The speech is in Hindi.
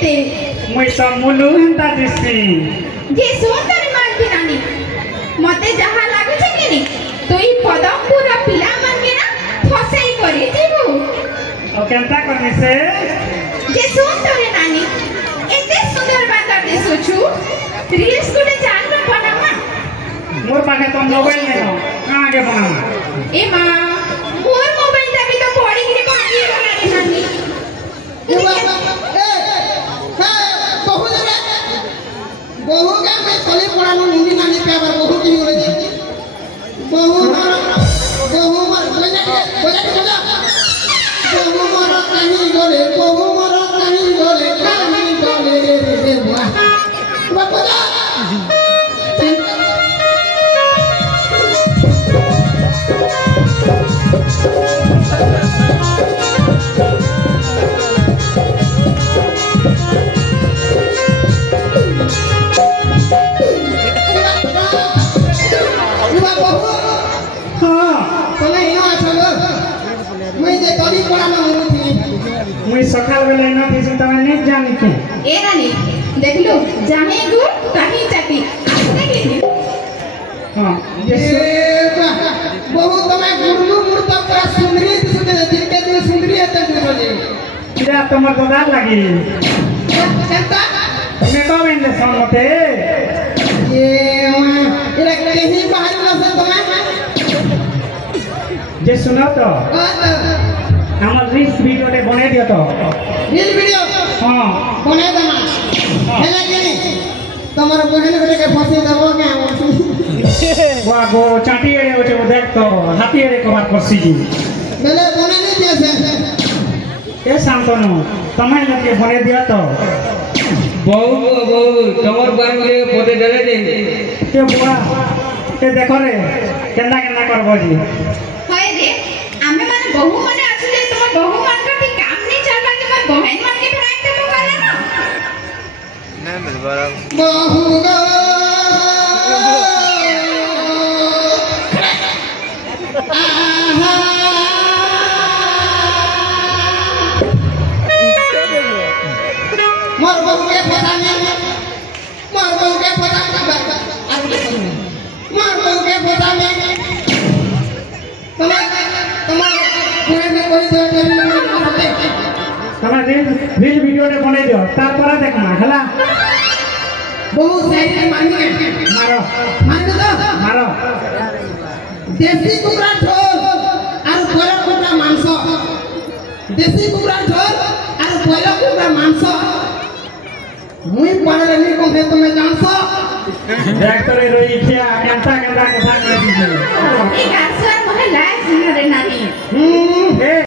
केते मुई तो मुलु हंता दिसी जे सुंदर मानती नानी मते जहा लागु छे केनी तो ई पदमपुर पिला मन के ना फसेई करी जीवु ओ केनता करनी से जे सुंदर नानी एते सुंदर बात देसो छु रील्स गुटे चाल में बनावा मोर पाखे तो मोबाइल नहीं हो कहां के बनावा ए मां मोर मोबाइल ता भी तो पड़ी गिरे बाकी बना रे नानी ए बहु के मैं चली पड़ानो मुंडी नानी पे आবার बहु की बोले बहु मर बोला बहु मर कहीं गले रे वाह बोला मुई सकाल बेला न थी तमे नहीं जानी के ए नानी देख लो जाने गु कहीं चाटी देखी हां बहु तमे गुरलू मुर्ता पूरा सुंदरी सुने दिल के दिल सुंदरी है तने बोले किरा तमर दादा लागी केता मैं तो वेंदे समते ये इरा कहीं बाहर न से तमे जे सुनो तो हमर रील्स वीडियो रे बने दियो तो रील वीडियो हां बने दमा हेला के नहीं तमर बहन बेटे के फंसे देबो के वाह गो चाटी रे ओटे देख तो हाथी रे को बात करसी जी बेले बने नहीं जैसे ए शांतनु तमे लगे बने दियो तो बहु तमर बान के पोते डले दे के बुआ ए देखो रे केना केना करबो जी हाय रे आमे माने बहु माने आछले तुम बहु मान का ठीक काम नहीं चलबा के मैं बहन मान के बनाई देबो करे ना बहु गो मर बहु के पता नहीं मर बहु के पता नहीं मर बहु के पता नहीं तमार पूरे में कोई तमे रील वीडियो रे बने दियो तार पर देखमा हला बहुत सही मानिए मारो मान दो मारो देसी कुकरा झोल और बॉयलर कुकरा मांस देसी कुकरा झोल और बॉयलर कुकरा मांस मुई पढ़ले नहीं कोसे तुम्हें जानसो देख तो रे रोई क्या केनता केनता कथा कर दीजिए ए गासर मोहे लायक सुन रे नानी